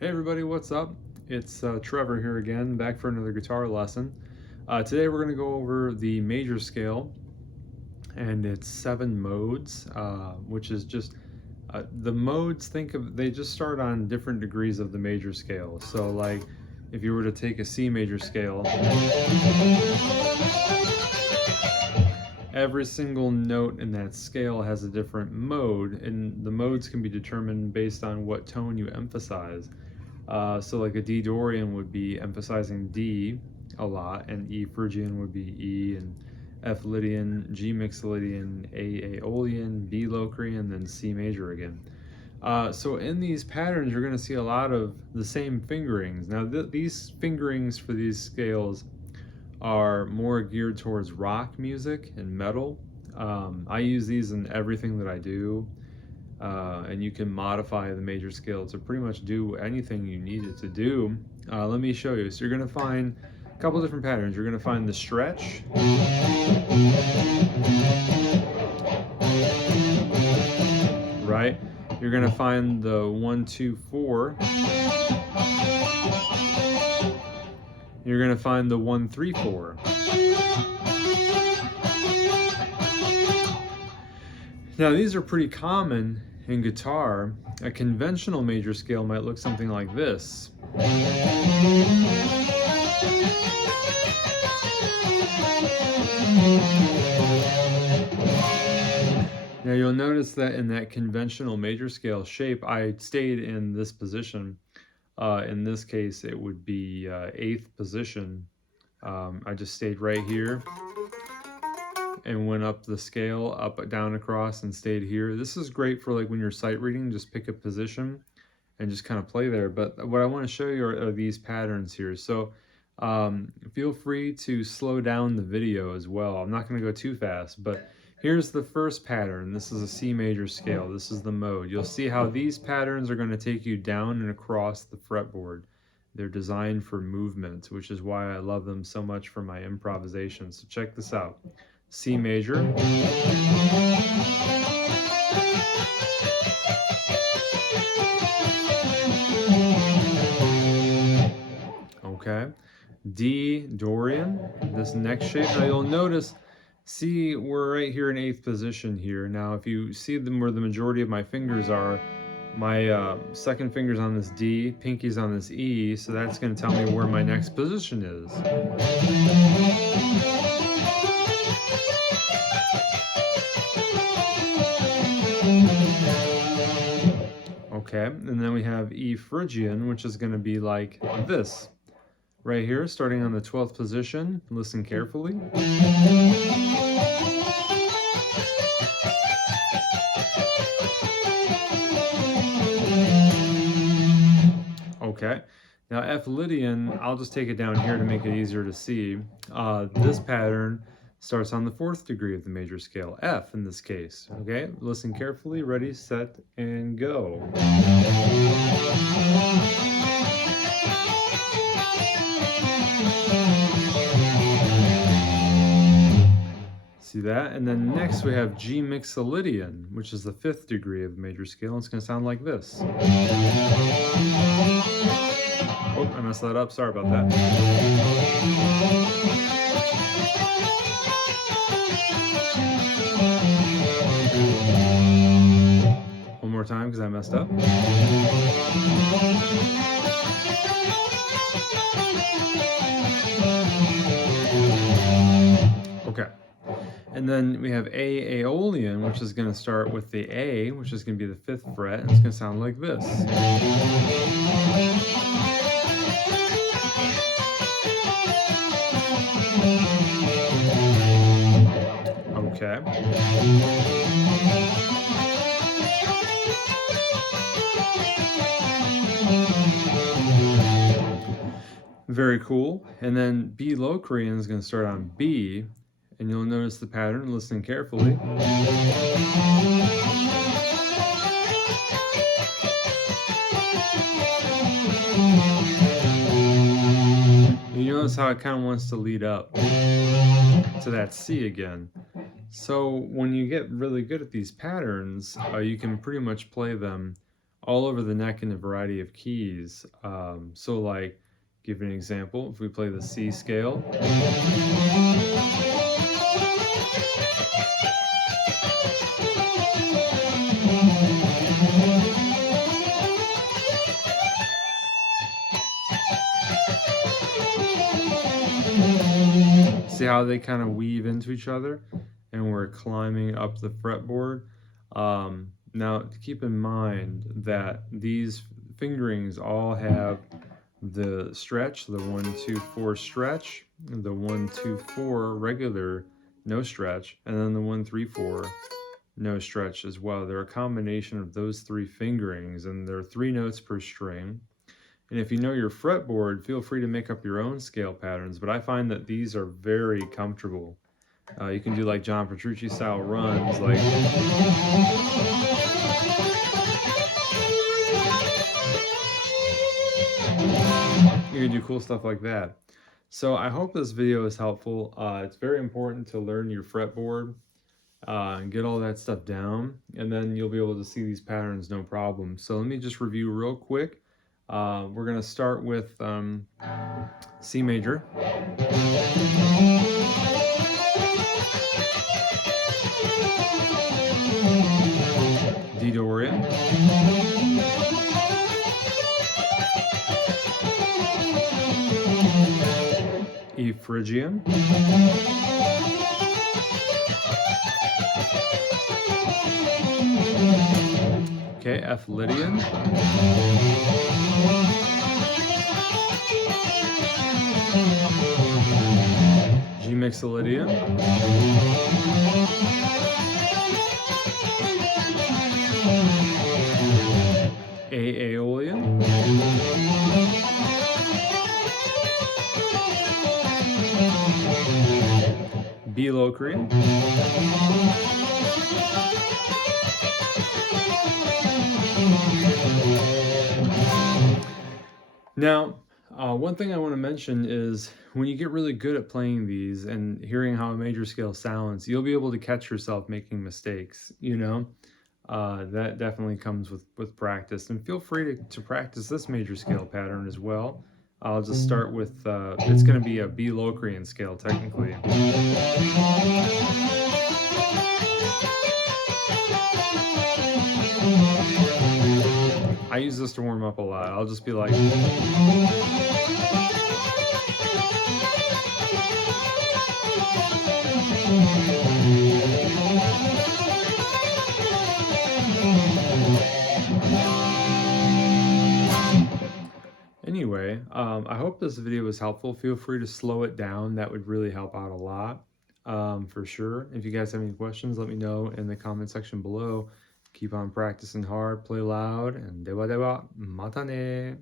Hey everybody, what's up? It's Trevor here again, back for another guitar lesson. Today we're going to go over the major scale and its 7 modes, which is just the modes. They just start on different degrees of the major scale. So like if you were to take a C major scale, every single note in that scale has a different mode, and the modes can be determined based on what tone you emphasize. So like a D Dorian would be emphasizing D a lot, and E Phrygian would be E, and F Lydian, G Mixolydian, A Aeolian, B Locrian, then C major again. So in these patterns, you're going to see a lot of the same fingerings. Now these fingerings for these scales are more geared towards rock music and metal. I use these in everything that I do. And you can modify the major scale to pretty much do anything you need it to do. Let me show you. So you're going to find a couple different patterns. You're going to find the stretch, right? You're going to find the 1, 2, 4. You're going to find the 1, 3, 4. Now these are pretty common in guitar. A conventional major scale might look something like this. Now you'll notice that in that conventional major scale shape, I stayed in this position. In this case, it would be 8th position. I just stayed right here and went up the scale, up, down, across, and stayed here. This is great for like when you're sight reading, just pick a position and just kind of play there. But what I want to show you are these patterns here. So feel free to slow down the video as well. I'm not going to go too fast, but here's the first pattern. This is a C major scale. This is the mode. You'll see how these patterns are going to take you down and across the fretboard. They're designed for movement, which is why I love them so much for my improvisation. So check this out. C major. Okay. D Dorian, this next shape. Now you'll notice, see, we're right here in 8th position here. Now if you see them where the majority of my fingers are, my second finger's on this D, pinky's on this E, so that's going to tell me where my next position is. Okay, and then we have E Phrygian, which is going to be like this. Right here, starting on the 12th position. Listen carefully. Okay, now F Lydian, I'll just take it down here to make it easier to see. This pattern starts on the 4th degree of the major scale, F in this case. Okay, listen carefully, ready, set, and go. See that? And then next we have G Mixolydian, which is the 5th degree of the major scale. It's going to sound like this. Oh, I messed that up. Sorry about that. One more time because I messed up. Okay. And then we have A Aeolian, which is going to start with the A, which is going to be the 5th fret, and it's going to sound like this. Okay. Very cool. And then B Locrian is going to start on B, and you'll notice the pattern. Listen carefully. You notice how it kind of wants to lead up to that C again. So when you get really good at these patterns, you can pretty much play them all over the neck in a variety of keys. So like, give an example, if we play the C scale, see how they kind of weave into each other, and we're climbing up the fretboard. Now, keep in mind that these fingerings all have the stretch, the 1, 2, 4 stretch, the 1, 2, 4 regular no stretch, and then the 1, 3, 4 no stretch as well. They're a combination of those 3 fingerings, and there are 3 notes per string. And if you know your fretboard, feel free to make up your own scale patterns, but I find that these are very comfortable. You can do like John Petrucci style runs, like you can do cool stuff like that. So I hope this video is helpful. It's very important to learn your fretboard and get all that stuff down, and then you'll be able to see these patterns no problem. So let me just review real quick. We're going to start with C major, D Dorian, E Phrygian, okay, F Lydian, G Mixolydian, A Aeolian, B Locrian, now, one thing I want to mention is when you get really good at playing these and hearing how a major scale sounds, you'll be able to catch yourself making mistakes, you know? That definitely comes with practice. And feel free to practice this major scale pattern as well. I'll just start with, it's going to be a B Locrian scale technically. I use this to warm up a lot. I'll just be like... Anyway, I hope this video was helpful. Feel free to slow it down. That would really help out a lot, for sure. If you guys have any questions, let me know in the comment section below. Keep on practicing hard, play loud, and dewa dewa, mata ne!